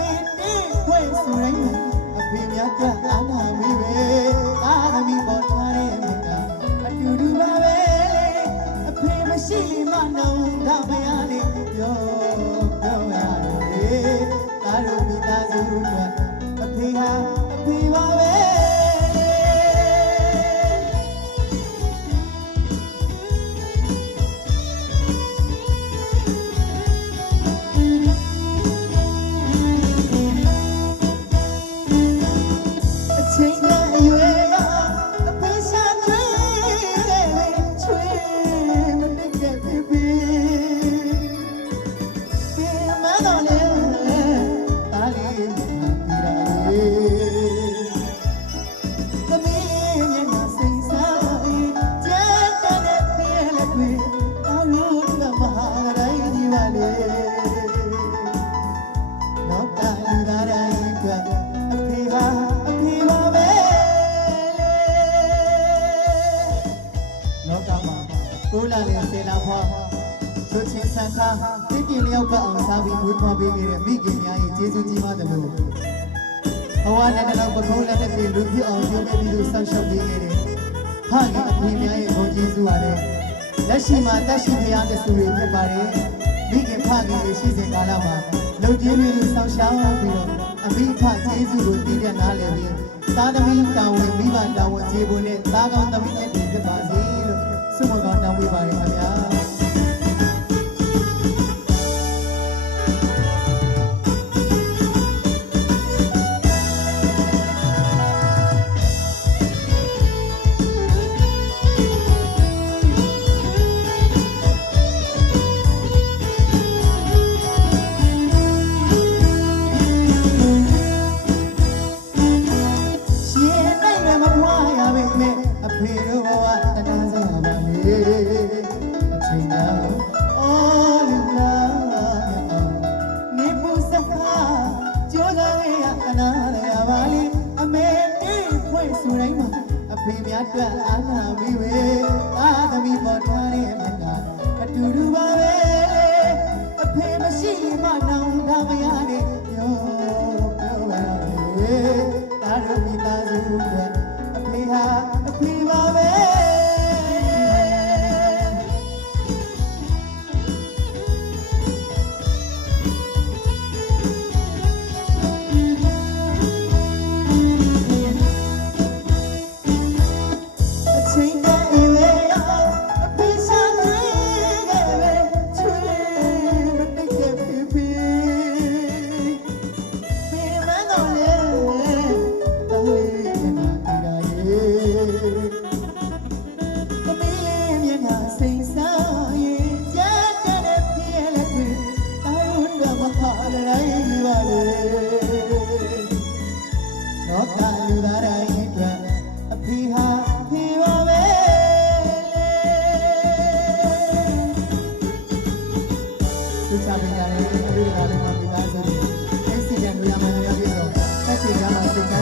မေတိခွင့်ဆိုရင်အဖေများကအာနာမိပဲအာသမီပေါ်ထားတဲ့မြတ်အတူတူပါပဲအဖေမရှိမှနောင်တမရလေပြောပြောရတယ်တာတို့မိသားစုတို့အဖေဟာအဖေပါပဲ ကိုလာလေစေလာဖွာချွတ်ချင်းဆန်းခါတိကျင်လျောက်ပတ်အောင်စားပြီးဝေးဖွာပေးခဲ့တဲ့မိခင်များရဲ့ကျေးဇူးကြီးပါတယ်လို့ဘဝနဲ့တော့ပကုံးလက်နဲ့ပြေလူဖြစ်အောင်ပြုံးပြီးလို့ဆောက်ရှောက်ပေးခဲ့တယ်ဟာဒီအဖေများရဲ့ဘုန်းကျေးဇူးပါလေလက်ရှိမှာတက်ရှိဖရားတဆူတွေဖြစ်ပါတယ်မိခင်ဖခင်တွေရှိစဉ်ကာလမှာလုံကြီးမျိုးဆောက်ရှောက်ပြီးတော့အမိဖကျေးဇူးကိုတည်တဲ့နားလည်ပြီးသာသမီတာဝန်မိဘတာဝန်ကျေးဖို့နဲ့သားကောင်းသမီးရဲ့ဖြစ်ပါစေလို့ဆုမကောင်းတောင်းပေးပါတ ယ်ခင်ဗျာရှင် မိဝေသာသမီပေါ်ထားတဲ့မကအတူတူပါပဲအဖေမရှိမှနောင်တမရတဲ့ပြော လူသားတိုင်းအတွက်အဖေဟာဖေပါပဲလေသူစားပင်ကလေးသူတို့ကလည်းမပြီးသားဆိုရင်အစီအစဉ်လူရမရရပြီးတော့တက်စီကမှစိတ်ချ